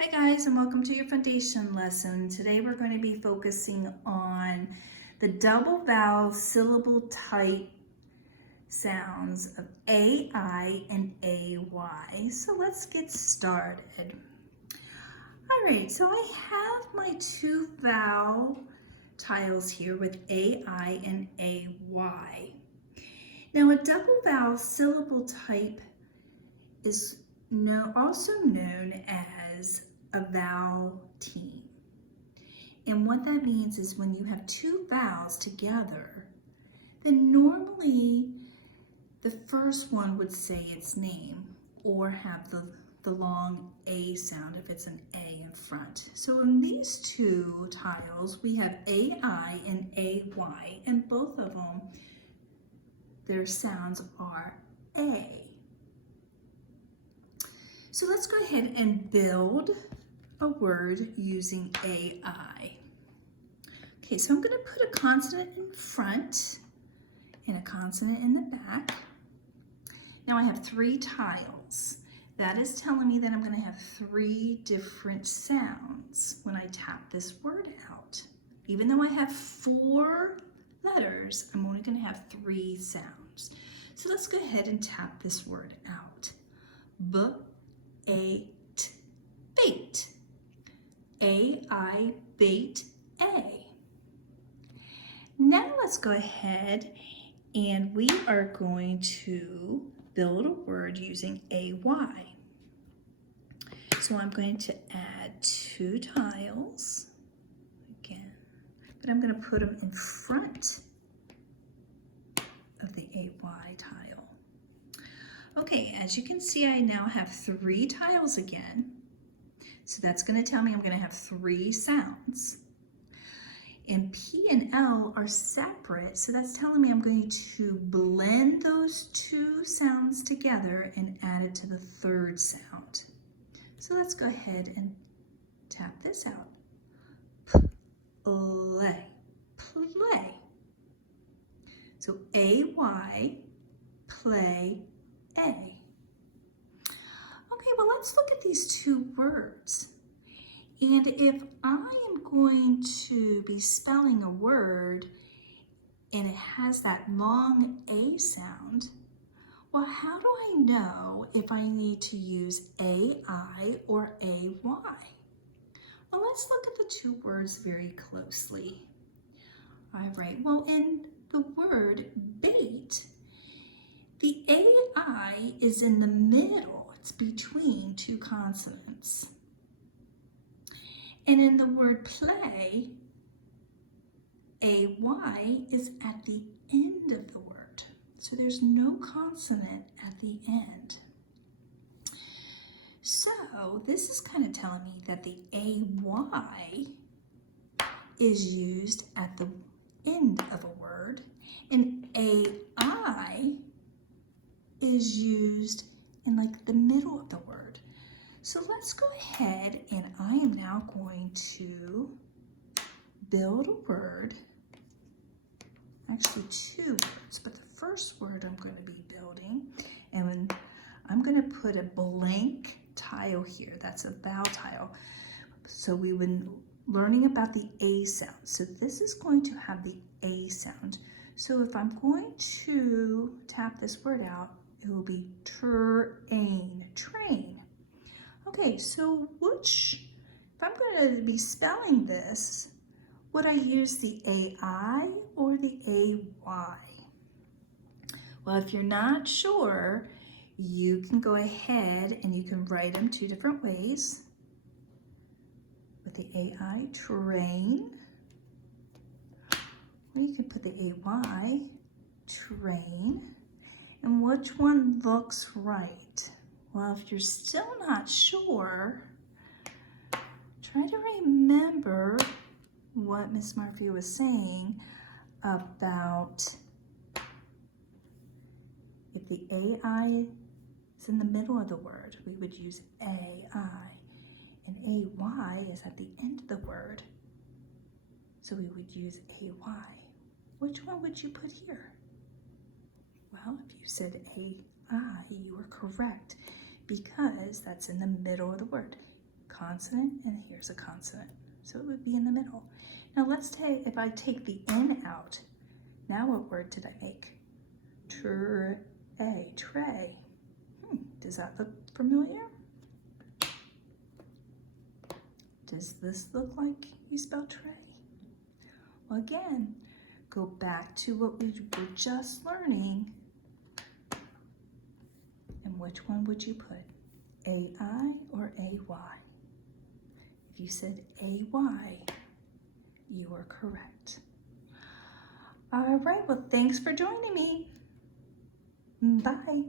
Hi guys, and welcome to your foundation lesson. Today we're going to be focusing on the double vowel syllable type sounds of A-I and A-Y. So let's get started. All right, so I have my two vowel tiles here with A-I and A-Y. Now a double vowel syllable type is also known as a vowel team. And what that means is when you have two vowels together, then normally the first one would say its name or have the long A sound if it's an A in front. So in these two tiles, we have AI and AY, and both of them, their sounds are A. So let's go ahead and build a word using AI. Okay, so I'm going to put a consonant in front and a consonant in the back. Now I have three tiles. That is telling me that I'm going to have three different sounds when I tap this word out. Even though I have four letters, I'm only going to have three sounds. So let's go ahead and tap this word out. B-A-T, bait. A-I, bait, A. Now let's go ahead and we are going to build a word using A-Y. So I'm going to add two tiles again, but I'm going to put them in front of the A-Y tile. Okay, as you can see, I now have three tiles again. So that's going to tell me I'm going to have three sounds. And P and L are separate, so that's telling me I'm going to blend those two sounds together and add it to the third sound. So let's go ahead and tap this out. Play, play. So A-Y, play, A. Okay, well, let's look at these two words. And if I am going to be spelling a word and it has that long A sound, well, how do I know if I need to use AI or AY? Well, let's look at the two words very closely. All right, well, in the word bait, the AI is in the middle. It's between two consonants. And in the word play, AY is at the end of the word. So there's no consonant at the end. So this is kind of telling me that the AY is used at the end of a word, and AI is used in like the middle of the word. So let's go ahead and I am now going to build a word, actually two words, but the first word I'm going to be building, and I'm going to put a blank tile here. That's a vowel tile. So we've been learning about the A sound. So this is going to have the A sound. So if I'm going to tap this word out, it will be train, train. Okay, so if I'm going to be spelling this, would I use the AI or the AY? Well, if you're not sure, you can go ahead and you can write them two different ways. With the AI, train, or you can put the AY, train. And which one looks right? Well, if you're still not sure, try to remember what Miss Murphy was saying about if the AI is in the middle of the word, we would use AI, and AY is at the end of the word, so we would use AY. Which one would you put here? Well, if you said AI, you were correct because that's in the middle of the word. consonant, and here's a consonant. So it would be in the middle. Now let's take, if I take the N out, now what word did I make? Tray. Does that look familiar? Does this look like you spell tray? Well, again, go back to what we were just learning. And which one would you put? A-I or A-Y? If you said A-Y, you are correct. All right, well, thanks for joining me. Bye.